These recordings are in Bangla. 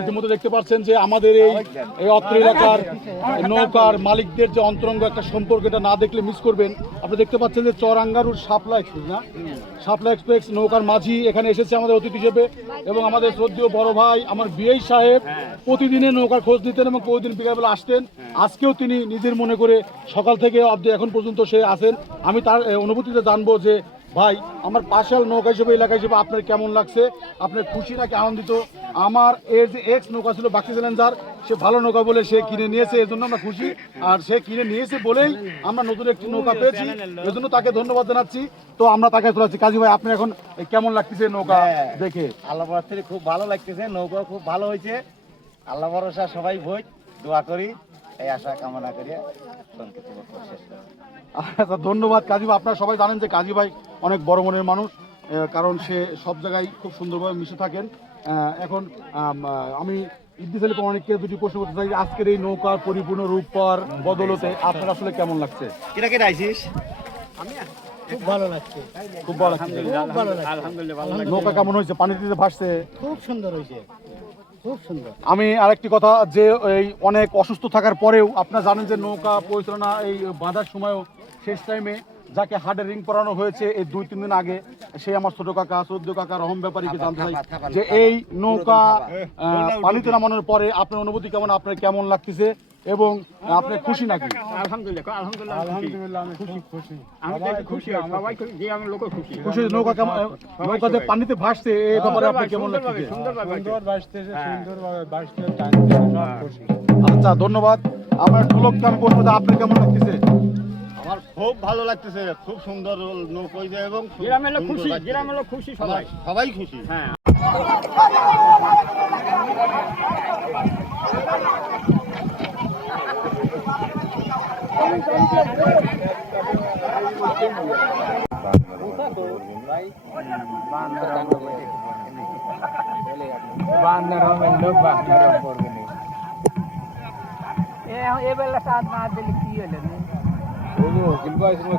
ইতিমধ্যে দেখতে পাচ্ছেন যে আমাদের এই এই অত্র এলাকার নৌকার মালিকদের যে অন্তরঙ্গ একটা সম্পর্ক, এটা না দেখলে মিস করবেন। আপনি দেখতে পাচ্ছেন যে চরাঙ্গারুর শাপলা এক্সপ্রেস না? শাপলা এক্সপ্রেস নৌকার মাঝি এখানে এসেছে আমাদের অতিথি হিসেবে এবং আমাদের শ্রদ্ধেয় বড় ভাই, আমার বিআই সাহেব প্রতিদিনে নৌকার খোঁজ নিতেন এবং প্রতিদিন বিকালবেলা আসতেন। আজকেও তিনি নিজের মনে করে সকাল থেকে অবধি এখন পর্যন্ত সে আসেন। আমি তার অনুভূতিতে জানব যে ভাই আমার পাশাল নৌকা হিসেবে এলাকা হিসেবে আপনার কেমন লাগছে? আপনার খুশি নাকি আনন্দিত? আমার এর যে এক্স নৌকা ছিল বাকি চ্যালেঞ্জার সে ভালো নৌকা বলে সে কিনে নিয়েছে এর জন্য আমরা খুশি। আর সে কিনে নিয়েছে বলেই আমরা নতুন একটি নৌকা পেয়েছি। এর জন্য তাকে ধন্যবাদ জানাচ্ছি। তো আমরা তাকে চলে যাচ্ছি কাজী ভাই আপনি এখন কেমন লাগতেছে নৌকা দেখে? আল্লাহ থেকে খুব ভালো লাগতেছে। নৌকা খুব ভালো হয়েছে। আল্লাহ ভরসা সবাই ভোজ দোয়া করি। এই আশা কামনা করি। আচ্ছা ধন্যবাদ। কাজী ভাই আপনারা সবাই জানেন যে কাজী ভাই অনেক বড় মনের মানুষ কারণ সে সব জায়গায় খুব সুন্দরভাবে মিশে থাকেন। এখন আমি ইদ্দিস আলী প্রমাণিককে দুটি প্রশ্ন করতে চাই আজকের এই নৌকার পরিপূর্ণ রূপ পাওয়ার বদলতে আপনার আসলে কেমন লাগছে? কিরা কে আইছিস? খুব ভালো লাগছে। খুব ভালো লাগছে। খুব ভালো লাগছে। নৌকা কেমন হয়েছে? পানিতে ভাসছে? খুব সুন্দর হয়েছে। আমি আরেকটি কথা যে এই অনেক অসুস্থ থাকার পরেও আপনারা জানেন যে নৌকা পরিচালনা এই বাঁধার সময়ও শেষ টাইমে যাকে হার্ডে রিং পরানো হয়েছে এই দুই তিন দিন আগে সেই আমার ছোট কাকা চোদ্দ কাকা রহম ব্যাপারীকে জানতে চাই যে এই নৌকা পানিতে নামানোর পরে আপনার অনুভূতি কেমন? আপনার কেমন লাগতেছে? এবং আপনি খুশি নাকি? আলহামদুলিল্লাহ আলহামদুলিল্লাহ আলহামদুলিল্লাহ আমি খুশি। খুশি। আমি খুশি সবাই যে আমি লোক খুশি। খুশি নৌকা কেমন পানিতে ভাসছে এই ব্যাপারে আপনি কেমন সুন্দর টানতে সব খুশি। আচ্ছা ধন্যবাদ। আমার ঢোলককে আমি বলব যে আপনার কেমন লাগতেছে? আমার খুব ভালো লাগতেছে খুব সুন্দর নৌকো এবং গ্রামের লোক খুশি গ্রামের লোক খুশি সবাই। সবাই খুশি। হ্যাঁ। বান্দর হবে লোক বান্দর করবে এবেলা সাত না দিলে কি হলো ওই যে উকিল ভাই সময়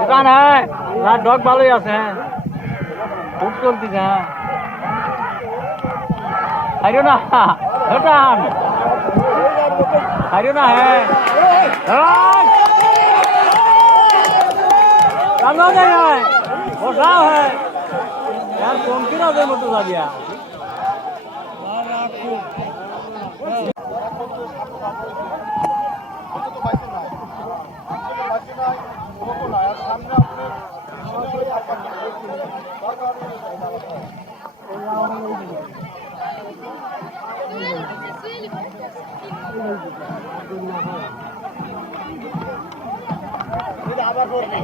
দোকান হ্যাঁ না ডগ ভালোই আছে হ্যাঁ খুব চলতেছে হ্যাঁ হারিও না দোকান হারিও না হ্যাঁ কালো नहीं है बसाओ है यार कौन की ना दे मत লাগিয়া আজকে আমি আজ পর্যন্ত